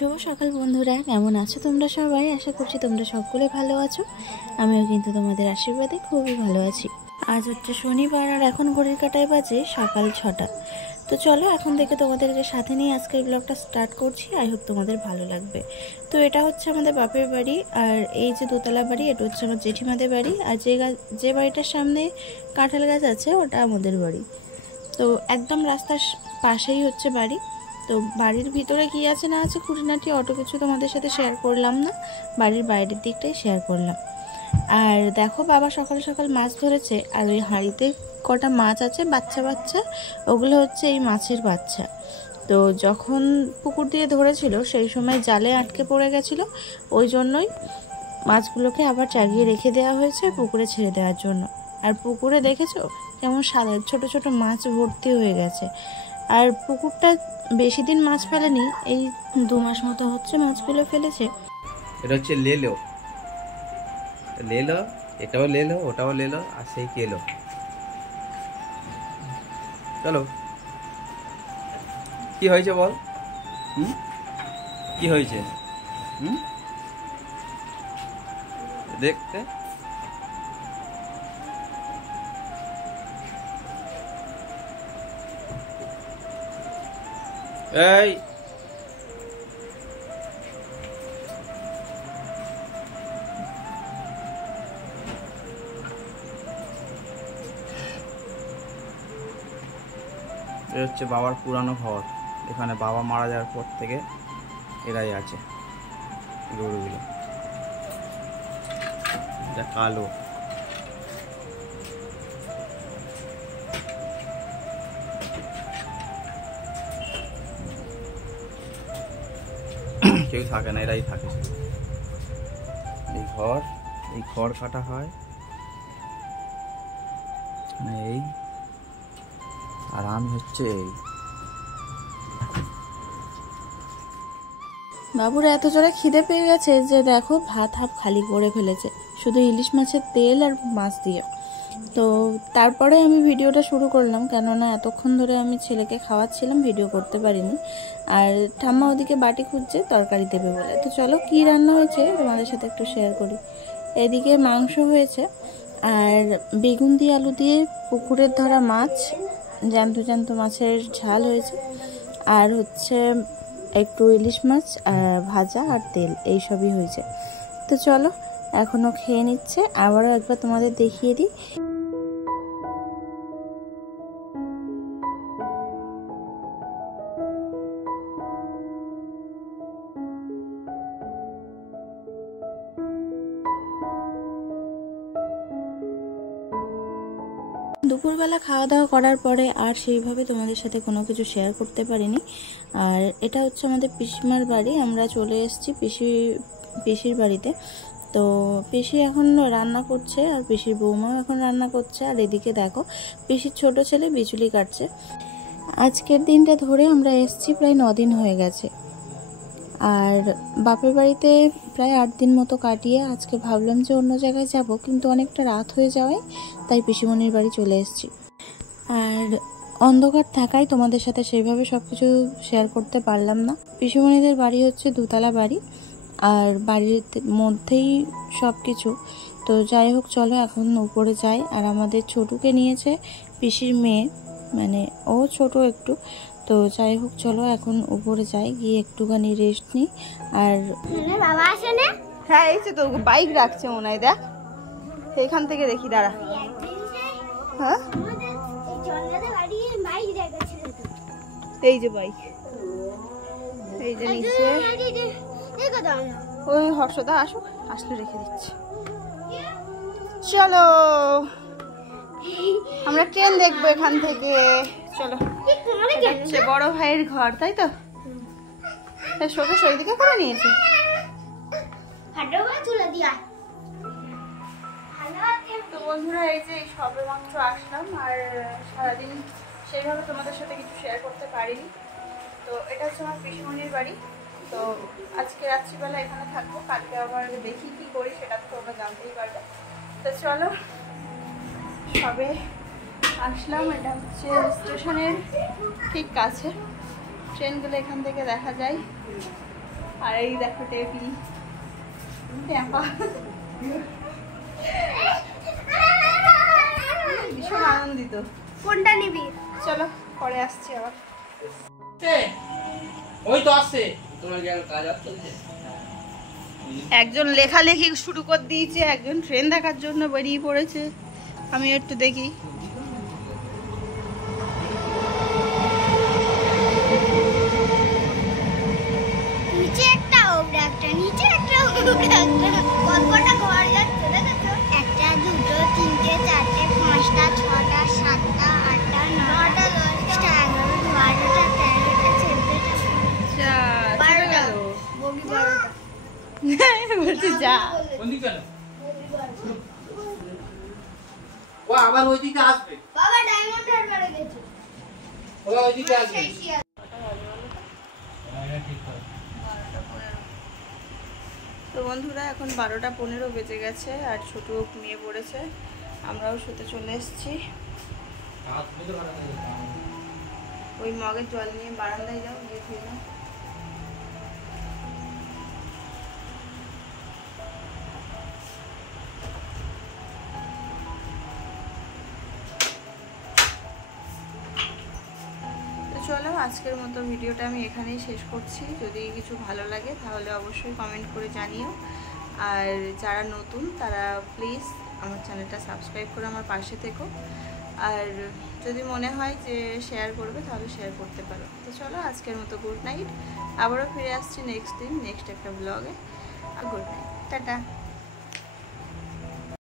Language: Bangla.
শুভ সকাল বন্ধুরা, কেমন আছো তোমরা সবাই? আশা করছি তোমরা সকলে ভালো আছো। আমিও কিন্তু তোমাদের আশীর্বাদে খুবই ভালো আছি। আজ হচ্ছে শনিবার আর এখন ঘড়ির কাঁটায় বাজে সকাল 6টা। তো চলো এখন থেকে তোমাদেরকে সাথে নিয়ে আজকের ব্লগটা স্টার্ট করছি। আই হোপ তোমাদের ভালো লাগবে। তো এটা হচ্ছে আমাদের বাপের বাড়ি, আর এই যে দোতলা বাড়ি এটা হচ্ছে আমার জেঠিমাদের বাড়ি, আর যে বাড়িটার সামনে কাঁঠাল গাছ আছে ওটা আমাদের বাড়ি। তো একদম রাস্তার পাশেই হচ্ছে বাড়ি। তো বাড়ির ভিতরে কি আছে না আছে খুঁটিনাটি অটো কিছু তোমাদের সাথে শেয়ার করলাম না, বাড়ির বাইরের দিকটাই শেয়ার করলাম। আর দেখো বাবা সকাল সকাল মাছ ধরেছে, আর ওই হাঁড়িতে কটা মাছ আছে বাচ্চা বাচ্চা, ওগুলো হচ্ছে এই মাছের বাচ্চা। তো যখন পুকুর দিয়ে ধরেছিল সেই সময় জালে আটকে পড়ে গেছিলো, ওই জন্যই মাছগুলোকে আবার চাগিয়ে রেখে দেওয়া হয়েছে পুকুরে ছেড়ে দেওয়ার জন্য। আর পুকুরে দেখেছো কেমন সাদা ছোট ছোট মাছ ভর্তি হয়ে গেছে। আর পুকুরটা বেশি দিন মাছ ফেলেনি, এই 2 মাস মতো হচ্ছে মাছগুলো ফেলেছে। এটা হচ্ছে লেলো, এটাও লেলো, ওটাও লেলো, আর সেই কেলো। চলো, কি হয়েছে বল? কি হয়েছে? দেখতে এই এটা হচ্ছে বাবার পুরানো ঘর। এখানে বাবা মারা যাওয়ার পর থেকে এরাই আছে গরুগুলো। এটা কালো, কেউ থাকে না, এরাই থাকে। এই খড় কাটা হয় এই, আর আমি হচ্ছে এই। বাবুর এত জোরে খিদে পেয়ে গেছে যে দেখো ভাত হাফ খালি করে ফেলেছে শুধু ইলিশ মাছের তেল আর মাছ দিয়ে। তো তারপরে আমি ভিডিওটা শুরু করলাম, কেননা এতক্ষণ ধরে আমি ছেলেকে খাওয়াচ্ছিলাম, ভিডিও করতে পারিনি। আর ঠাম্মা ওদিকে বাটি খুঁজছে তরকারি দেবে বলে। তো চলো কি রান্না হয়েছে তোমাদের সাথে একটু শেয়ার করি। এদিকে মাংস হয়েছে, আর বেগুন দিয়ে আলু দিয়ে পুকুরের ধরা মাছ, জ্যান্ত জ্যান্ত মাছের ঝাল হয়েছে, আর হচ্ছে একটু ইলিশ মাছ ভাজা আর তেল, এইসবই হয়েছে। তো চলো এখনো খেয়ে নিচ্ছে, আবারও একবার তোমাদের দেখিয়ে দিই। দুপুরবেলা খাওয়া দাওয়া করার পরে আর সেইভাবে তোমাদের সাথে কোনো কিছু শেয়ার করতে পারিনি। আর এটা হচ্ছে আমাদের পিসিমার বাড়ি, আমরা চলে এসেছি পিসির বাড়িতে। তো পিসি এখন রান্না করছে, আর পিসির বৌমাও এখন রান্না করছে। আর এদিকে দেখো পিসির ছোট ছেলে বিচুলি কাটছে। আজকের দিনটা ধরে আমরা এসেছি প্রায় 9 দিন হয়ে গেছে, আর বাপের বাড়িতে প্রায় 8 দিন মতো কাটিয়ে আজকে ভাবলাম যে অন্য জায়গায় যাব, কিন্তু অনেকটা রাত হয়ে যাওয়ায় তাই পিসিমণির বাড়ি চলে এসেছি। আর অন্ধকার থাকায় তোমাদের সাথে সেইভাবে সব কিছু শেয়ার করতে পারলাম না। পিসিমণিদের বাড়ি হচ্ছে 2তলা বাড়ি, আর বাড়ির মধ্যেই সব কিছু। তো যাই হোক চলো এখন উপরে যাই। আর আমাদের ছোটুকে নিয়েছে পিসির মেয়ে, মানে ও ছোট একটু। তো যাই হোক চলো এখন উপরে যাই, গিয়ে একটুখানি রেস্ট নিই। আর বাবা আসে না? হ্যাঁ এই যে তো বাইক রাখছে মনে হয়, দেখ সেইখান থেকে দেখি, দাঁড়া। হ্যাঁ এই যে বাইক, এই যে নিচে ওই হর্ষদা আসুক, আসলে রেখে দিচ্ছি। চলো আমরা ট্রেন দেখবো এখান থেকে। চলো, হচ্ছে বড় ভাইয়ের ঘর, তাই তো? শোকেশ ওইদিকে করে নিয়েছে। তো বন্ধুরা এই যে সবে মাত্র আসলাম, আর সারাদিন সেইভাবে তোমাদের সাথে কিছু শেয়ার করতে পারিনি। তো এটা হচ্ছে আমার পিসিমণির বাড়ি। তো আজকে রাত্রিবেলা এখানে থাকবো, কালকে আবার দেখি কি করি সেটা তো তোমরা জানতেই পারবে। তো চলো, সবে আসলাম, এটা হচ্ছে স্টেশনের ঠিক কাছে, ট্রেনগুলো এখান থেকে দেখা যায়। আর এই দেখো টেপি ট্যাপা, ভীষণ আনন্দিত। কোনটা নিবি? চলো পরে আসছি আবার। ওই তো আসছে, তোমার জ্ঞান কাজ চলছে। একজন লেখালেখি শুরু করে দিয়েছে, একজন ট্রেন দেখার জন্য বেরিয়ে পড়েছে। আমি একটু দেখি। নিচে একটা ওপরে একটা, নিচে একটা ওপরে একটা। কতটা ঘর যাচ্ছে দেখেছো? একটা, দুটো, তিনটে, চারটে, পাঁচটা, ছটা, সাতটা, আটটা, নটা, 10টা, 11টা, 12টা, 13টা, 14টা, 12টা। বগি 12টা। বলছি যা। কোন দিক গেল? ও আবার ওই দিকে আসবে। বাবা ডায়মন্ড হারবারে গেছে। ও ওই দিকে আসবে। সেই শিয়াল। তো বন্ধুরা এখন 12টা 15 বেজে গেছে আর ছোটুও ঘুমিয়ে পড়েছে, আমরাও শুতে চলে এসেছি। ওই মগের জল নিয়ে বারান্দায় যাও, গিয়ে ধুয়ে নাও। চলো আজকের মতো ভিডিওটা আমি এখানেই শেষ করছি। যদি কিছু ভালো লাগে তাহলে অবশ্যই কমেন্ট করে জানিও, আর যারা নতুন তারা প্লিজ আমার চ্যানেলটা সাবস্ক্রাইব করে আমার পাশে থেকো, আর যদি মনে হয় যে শেয়ার করবে তাহলে শেয়ার করতে পারো। তো চলো আজকের মতো গুড নাইট, আবারও ফিরে আসছি নেক্সট দিন নেক্সট একটা ব্লগে। Good night, tata.